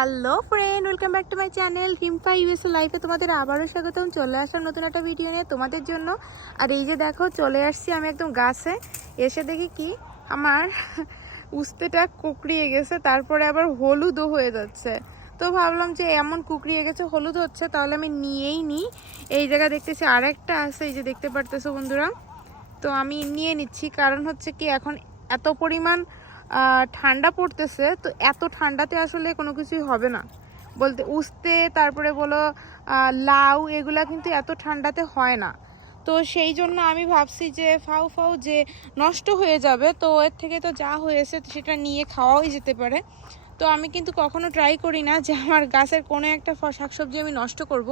Hello friend welcome back to my channel Rimpa US লাইফে তোমাদের আবারও স্বাগতম। চলে আসলাম নতুন একটা ভিডিও নিয়ে তোমাদের জন্য। আর এই যে দেখো, চলে আসছি আমি একদম গাছে। এসে দেখি কি, আমার উস্তেটা কুকড়িয়ে গেছে, তারপরে আবার হলুদও হয়ে যাচ্ছে। তো ভাবলাম যে এমন কুকড়িয়ে গেছে, হলুদ হচ্ছে, তাহলে আমি নিয়েই নিই। এই জায়গা দেখতেছি আরেকটা আছে, এই যে দেখতে পারতেছো বন্ধুরা। তো আমি নিয়ে নিচ্ছি, কারণ হচ্ছে কি, এখন এত পরিমাণ ঠান্ডা পড়তেছে, তো এত ঠান্ডাতে আসলে কোনো কিছুই হবে না। বলতে উস্তে, তারপরে বলো লাউ, এগুলা কিন্তু এত ঠান্ডাতে হয় না। তো সেই জন্য আমি ভাবছি যে, ফাউ ফাউ যে নষ্ট হয়ে যাবে, তো এর থেকে তো যা হয়েছে সেটা নিয়ে খাওয়াই যেতে পারে। তো আমি কিন্তু কখনো ট্রাই করি না যে আমার গাছের কোনো একটা শাকসবজি আমি নষ্ট করব।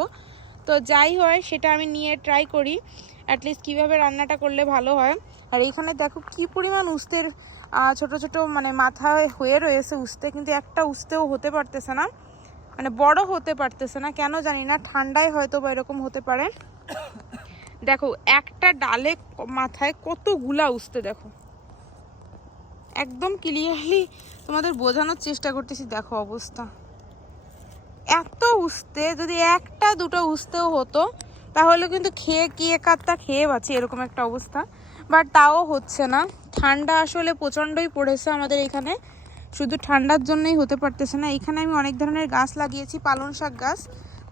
তো যাই হয়, সেটা আমি নিয়ে ট্রাই করি। অ্যাটলিস্ট কীভাবে রান্নাটা করলে ভালো হয়। আর এইখানে দেখো কি পরিমাণ উস্তের ছোট ছোট মানে মাথায় হয়ে রয়েছে উস্তে, কিন্তু একটা উস্তেও হতে পারতেছে না। মানে বড় হতে পারতেছে না, কেন জানি না, ঠান্ডায় হয়তো বা এরকম হতে পারে। দেখো, একটা ডালে মাথায় কতগুলা উস্তে দেখো। একদম ক্লিয়ারলি তোমাদের বোঝানোর চেষ্টা করতেছি, দেখো অবস্থা। এত উস্তে, যদি একটা দুটো উস্তেও হতো, তাহলে কিন্তু খেয়ে, কি একাত্তা খেয়ে বাঁচি, এরকম একটা অবস্থা। বাট তাও হচ্ছে না। ঠান্ডা আসলে প্রচণ্ডই পড়েছে আমাদের এখানে। শুধু ঠান্ডার জন্যই হতে পারতেছে না। এখানে আমি অনেক ধরনের গাছ লাগিয়েছি, পালং শাক গাছ।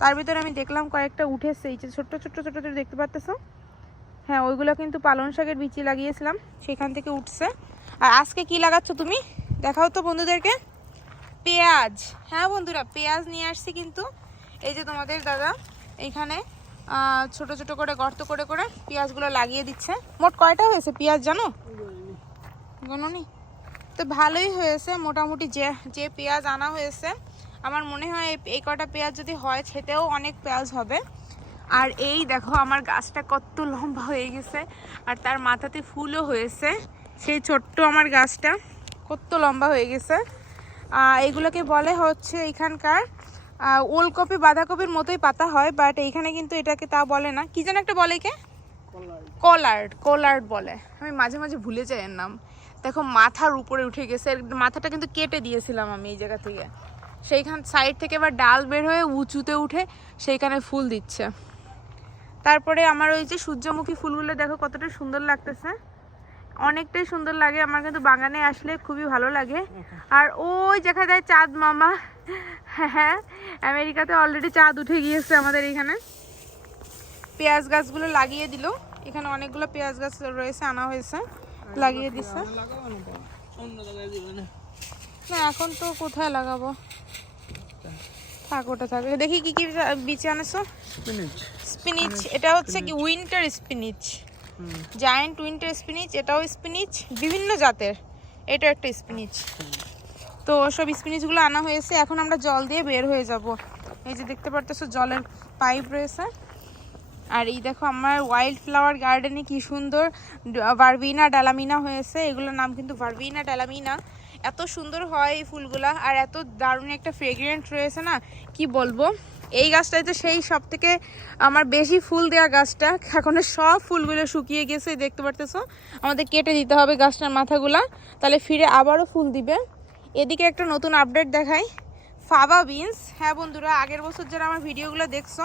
তার ভিতরে আমি দেখলাম কয়েকটা উঠেছে। এই যে ছোট্ট ছোট্ট ছোট্ট ছোট্ট দেখতে পারতেছো? হ্যাঁ ওইগুলো কিন্তু পালং শাকের বিচি লাগিয়েছিলাম। সেখান থেকে উঠছে। আর আজকে কি লাগাচ্ছ তুমি? দেখাও তো বন্ধুদেরকে। পেঁয়াজ। হ্যাঁ বন্ধুরা, পেঁয়াজ নিয়ে আসছি কিন্তু। এই যে তোমাদের দাদা এইখানে ছোট ছোট করে গর্ত করে করে পেঁয়াজগুলো লাগিয়ে দিচ্ছে। মোট কয়টা হয়েছে পেঁয়াজ জানো? গণনি? তো ভালোই হয়েছে, মোটামুটি যে যে পেঁয়াজ আনা হয়েছে। আমার মনে হয় এই- কটা পেঁয়াজ যদি হয়, খেতেও অনেক পেঁয়াজ হবে। আর এই দেখো, আমার গাছটা কত লম্বা হয়ে গেছে, আর তার মাথাতে ফুলও হয়েছে। সেই ছোট্ট আমার গাছটা কত লম্বা হয়ে গেছে। এগুলোকে বলে হচ্ছে এখানকার ওলকপি, বাঁধাকপির মতোই পাতা হয় বাট এইখানে কিন্তু এটাকে তা বলে না। কি যেন একটা বলে কে কলার্ড। কলার্ড বলে। আমি মাঝে মাঝে ভুলে যাই এর নাম। দেখো, মাথার উপরে উঠে গেছে। মাথাটা কিন্তু কেটে দিয়েছিলাম আমি এই জায়গা থেকে। সেইখান সাইড থেকে এবার ডাল বের হয়ে উঁচুতে উঠে সেইখানে ফুল দিচ্ছে। তারপরে আমার ওই যে সূর্যমুখী ফুলগুলো দেখো কতটা সুন্দর লাগতেছে। অনেকটাই সুন্দর লাগে আমার কিন্তু বাগানে আসলে খুবই ভালো লাগে। আর ওই দেখা যায় চাঁদ মামা। হ্যাঁ আমেরিকাতে অলরেডি চাঁদ উঠে গিয়েছে আমাদের এখানে। পেঁয়াজ গাছগুলো লাগিয়ে দিল। এখানে অনেকগুলো পেঁয়াজ গাছ রয়েছে আনা হয়েছে। লাগিয়ে দিছে। না এখন তো কোথায় লাগাবো? থাক ওটা থাক। দেখি কি কি বিচে আনেছো স্পিনিচ এটা হচ্ছে কি winter spinach giant winter spinach এটাও স্পিনিচ বিভিন্ন জাতের। এটা একটা স্পিনিচ তো সব স্পিনিচগুলো আনা হয়েছে। এখন আমরা জল দিয়ে বের হয়ে যাব। এই যে দেখতে পারতেছো, জলের পাইপ রয়েছে। আর এই দেখো, আমার ওয়াইল্ড ফ্লাওয়ার গার্ডেনে কি সুন্দর ভার্বিনা ডালামিনা হয়েছে। এগুলোর নাম কিন্তু ভার্বিনা ডালামিনা এত সুন্দর হয় এই ফুলগুলা, আর এত দারুণ একটা ফ্রেগ্রেন্ট রয়েছে না? কি বলব? এই গাছটাতে সেই সব থেকে আমার বেশি ফুল দেওয়া গাছটা। এখন সব ফুলগুলো শুকিয়ে গেছে দেখতে পারতেছো? আমাদের কেটে দিতে হবে গাছটার মাথাগুলা, তাহলে ফিরে আবারও ফুল দিবে। এদিকে একটা নতুন আপডেট দেখাই। ফাবা বিনস হ্যাঁ বন্ধুরা, আগের বছর যারা আমার ভিডিওগুলো দেখছ,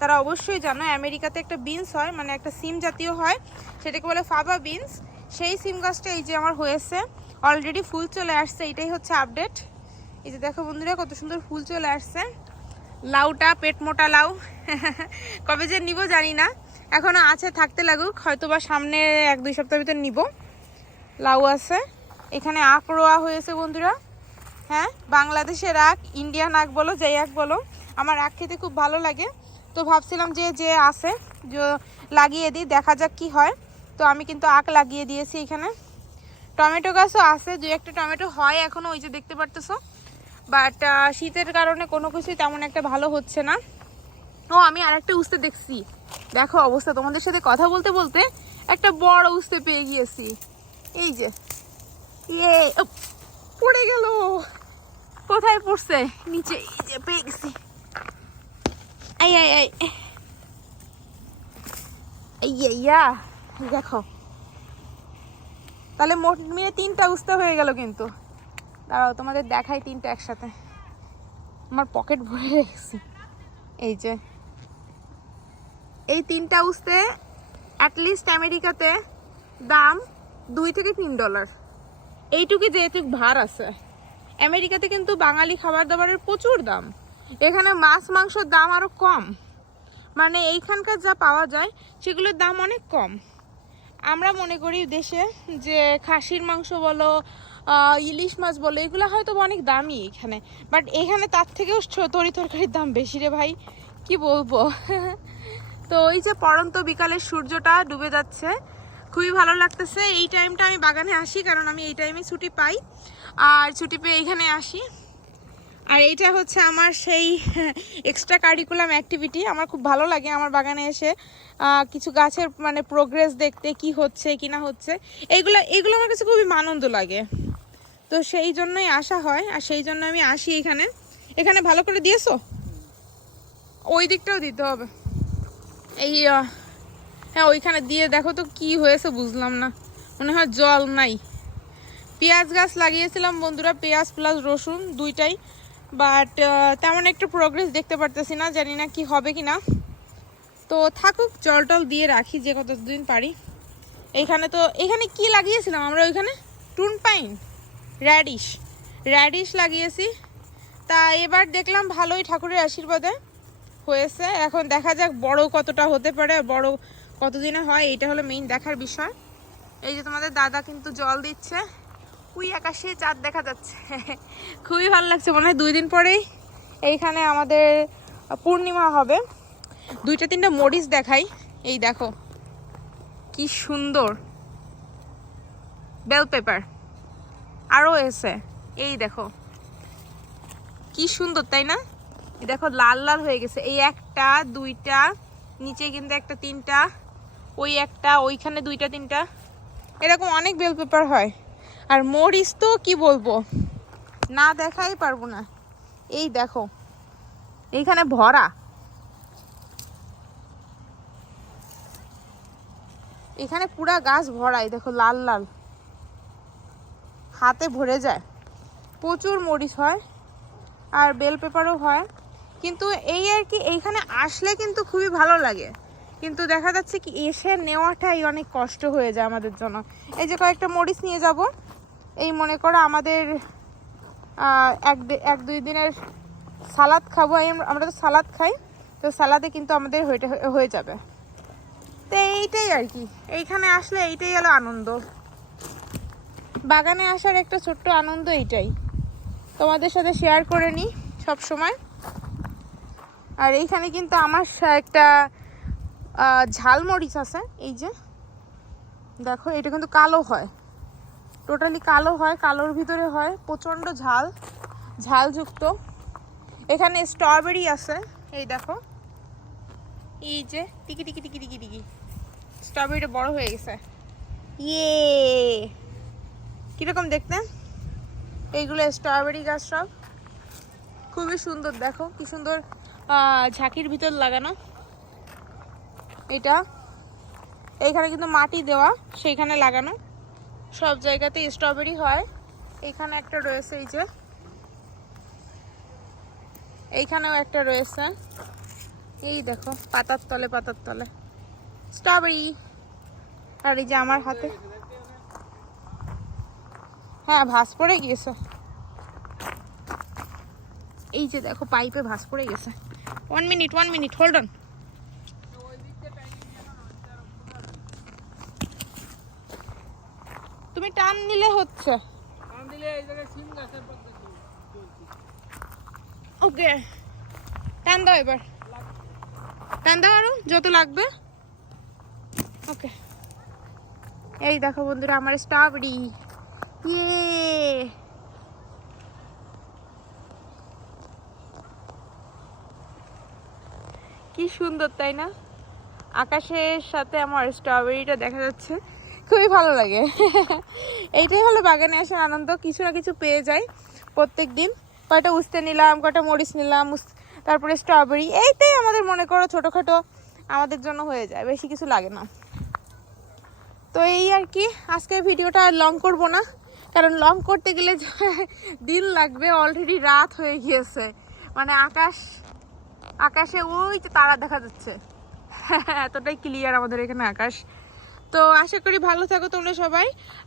তারা অবশ্যই জানো, আমেরিকাতে একটা বিনস হয় মানে একটা সিম জাতীয় হয়, সেটাকে বলে ফাবা বিনস। সেই সিম গাছটা এই যে আমার হয়েছে অলরেডি ফুল চলে আসছে, এটাই হচ্ছে আপডেট এই যে দেখো বন্ধুরা, কত সুন্দর ফুল চলে আসছে। লাউটা, পেট মোটা লাউ। কবে যে নিব জানি না। এখনও আছে, থাকতে লাগুক। হয়তো বা সামনে এক, দুই সপ্তাহের ভিতর নিব। লাউ আছে। এখানে আখ রোয়া হয়েছে, বন্ধুরা। হ্যাঁ বাংলাদেশের আখ, ইন্ডিয়ান আখ বলো, যেই আখ বলো, আমার আখ খেতে খুব ভালো লাগে। তো ভাবছিলাম যে যে আছে লাগিয়ে দিই, দেখা যাক কি হয়। তো আমি কিন্তু আখ লাগিয়ে দিয়েছি এখানে। টমেটো গাছও আছে দু একটা টমেটো হয় এখনও ওই যে দেখতে পারতেছো। বাট শীতের কারণে কোনো কিছুই তেমন একটা ভালো হচ্ছে না। ও, আমি আরেকটা উস্তে দেখছি। দেখো অবস্থা, তোমাদের সাথে কথা বলতে বলতে একটা বড় উস্তে পেয়ে গিয়েছি। এই যে। ইয়ে পড়ে গেল। কোথায় পড়ছে? নিচে, এই যে, পেয়ে গেছি। আই আই আই। দেখো। তাহলে মোট মিলে তিনটা উস্তে হয়ে গেল কিন্তু। দাঁড়াও, তোমাদের দেখাই তিনটা একসাথে। আমার পকেট ভরে রেখেছি। এই যে। এই তিনটা উস্তে অ্যাটলিস্ট আমেরিকাতে দাম দুই থেকে তিন ডলার এইটুকু যেহেতু ভার আছে। আমেরিকাতে কিন্তু বাঙালি খাবার দাবারের প্রচুর দাম। এখানে মাছ, মাংসর দাম আরও কম। মানে এইখানকার যা পাওয়া যায়, সেগুলোর দাম অনেক কম। আমরা মনে করি দেশে যে খাসির মাংস বলো ইলিশ মাছ বলো, এগুলো হয়তো অনেক দামি এখানে। বাট এখানে তার থেকেও তরি তরকারির দাম বেশি রে ভাই। কি বলব? তো ওই যে পরন্ত বিকালের সূর্যটা ডুবে যাচ্ছে, খুবই ভালো লাগতেছে। এই টাইমটা আমি বাগানে আসি, কারণ আমি এই টাইমে ছুটি পাই। আর ছুটি পেয়ে এখানে আসি। আর এইটা হচ্ছে আমার সেই এক্সট্রা কারিকুলাম অ্যাক্টিভিটি আমার খুব ভালো লাগে আমার বাগানে এসে কিছু গাছের মানে প্রোগ্রেস দেখতে, কি হচ্ছে, কি না হচ্ছে। এইগুলো এগুলো আমার কাছে খুবই আনন্দ লাগে। তো সেই জন্যই আসা হয়, আর সেই জন্য আমি আসি এখানে। এখানে ভালো করে দিয়েছ? ওই দিকটাও দিতে হবে। এই হ্যাঁ ওইখানে দিয়ে দেখো তো কি হয়েছে, বুঝলাম না। মনে হয় জল নাই। পেঁয়াজ গাছ লাগিয়েছিলাম বন্ধুরা, পেঁয়াজ প্লাস রসুন দুইটাই। বাট তেমন একটা প্রোগ্রেস দেখতে পারতেছি না, জানি না কি হবে কি না তো থাকুক, জল টল দিয়ে রাখি যে কতদিন পারি। এইখানে তো, এখানে কি লাগিয়েছিলাম আমরা ওইখানে? টুন পাইন র্যাডিশ র্যাডিশ লাগিয়েছি। তা এবার দেখলাম ভালোই ঠাকুরের আশীর্বাদে হয়েছে। এখন দেখা যাক বড় কতটা হতে পারে বড় কতদিনে হয়, এইটা হলো মেইন দেখার বিষয়। এই যে তোমাদের দাদা কিন্তু জল দিচ্ছে। ওই আকাশে চাঁদ দেখা যাচ্ছে। খুবই ভালো লাগছে মনে হয় দুই দিন পরেই এইখানে আমাদের পূর্ণিমা হবে। দুইটা তিনটা মরিচ দেখাই। এই দেখো, কি সুন্দর। বেল পেপার আরও এসে। এই দেখো। কি সুন্দর, তাই না? দেখো, লাল লাল হয়ে গেছে। এই একটা, দুইটা, নিচে কিন্তু একটা তিনটা, ওই একটা, ওইখানে দুইটা, তিনটা। এরকম অনেক বেল পেপার হয়। আর মরিচ তো কি বলব? না দেখাই পারব না। এই দেখো, এইখানে ভরা। এখানে পুরা গাছ ভরা, এই দেখো, লাল লাল। হাতে ভরে যায়। প্রচুর মরিচ হয় আর বেল পেপারও হয়। কিন্তু এই আর কি এইখানে আসলে কিন্তু খুবই ভালো লাগে। কিন্তু দেখা যাচ্ছে কি এসে নেওয়াটাই অনেক কষ্ট হয়ে যায় আমাদের জন্য। এই যে কয়েকটা মরিচ নিয়ে যাব। এই মনে করো আমাদের এক এক দুই দিনের সালাদ খাব। আমরা তো সালাদ খাই। তো সালাদে কিন্তু আমাদের হয়ে যাবে। তো এইটাই আর কি। এইখানে আসলে এইটাই হলো আনন্দ। বাগানে আসার একটা ছোট্ট আনন্দ এইটাই। তোমাদের সাথে শেয়ার করে নিই সব সময় আর এইখানে কিন্তু আমার একটা ঝালমরিচ আছে, এই যে। দেখো, এটা কিন্তু কালো হয়। টোটালি কালো হয়, কালোর ভিতরে হয়, প্রচণ্ড ঝাল, ঝালযুক্ত। এখানে স্ট্রবেরি আছে, এই দেখো। এই যে, টিকি টিকি টিকি টিকি টিকি। স্ট্রবেরিটা বড় হয়ে গেছে। ইয়ে! কীরকম দেখতে? এইগুলো স্ট্রবেরি গাছ সব। খুবই সুন্দর, দেখো কি সুন্দর ঝাঁকির ভিতর লাগানো। এটা। এইখানে কিন্তু মাটি দেওয়া, সেইখানে লাগানো। সব জায়গাতে স্ট্রবেরি হয়। এইখানে একটা রয়েছে এই যে। এইখানেও একটা রয়েছে। এই দেখো, পাতার তলে পাতার তলে। স্ট্রবেরি আর এই যে আমার হাতে। হ্যাঁ ভাস পড়ে গিয়েছে। এই যে দেখো, পাইপে ভাস পড়ে গেছে। One minute one minute hold on তুমি টান নিলে হচ্ছে। ওকে, টান দাও এবার। টান দাও আরও, যত লাগবে। ওকে। এই দেখো বন্ধুরা, আমার স্ট্রবেরি ইয়ে কি সুন্দর, তাই না? আকাশের সাথে আমার স্ট্রবেরিটা দেখা যাচ্ছে। খুবই ভালো লাগে। এইটাই হলো বাগানে আসার আনন্দ। কিছু না কিছু পেয়ে যাই প্রত্যেক দিন কয়টা উস্তে নিলাম, কয়টা মরিচ নিলাম তারপরে স্ট্রবেরি এইটাই আমাদের মনে করো ছোটোখাটো আমাদের জন্য হয়ে যায়। বেশি কিছু লাগে না। তো এই আর কি, আজকের ভিডিওটা আর লং করব না। কারণ লং করতে গেলে দিন লাগবে অলরেডি রাত হয়ে গিয়েছে। মানে আকাশ, আকাশে ওই যে তারা দেখা যাচ্ছে। এতটাই ক্লিয়ার আমাদের এখানে আকাশ। তো আশা করি ভালো থাকো তোমরা সবাই।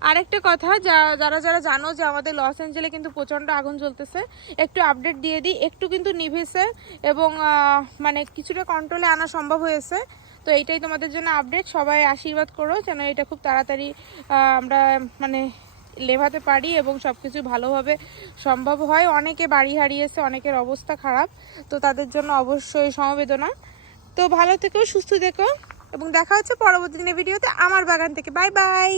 আরেকটা কথা, যা, যারা যারা জানো যে আমাদের লস অ্যাঞ্জেলে কিন্তু প্রচণ্ড আগুন জ্বলতেছে, একটু আপডেট দিয়ে দিই। একটু কিন্তু নিভেছে এবং মানে কিছুটা কন্ট্রোলে আনা সম্ভব হয়েছে। তো এইটাই তোমাদের জন্য আপডেট সবাই আশীর্বাদ করো যেন এটা খুব তাড়াতাড়ি আমরা মানে লেভাতে পারি এবং সব কিছু ভালোভাবে সম্ভব হয়। অনেকে বাড়ি হারিয়েছে, অনেকের অবস্থা খারাপ, তো তাদের জন্য অবশ্যই সমবেদনা। তো ভালো থেকো, সুস্থ থেকো, এবং দেখা হচ্ছে পরবর্তী দিনের ভিডিওতে আমার বাগান থেকে। Bye bye!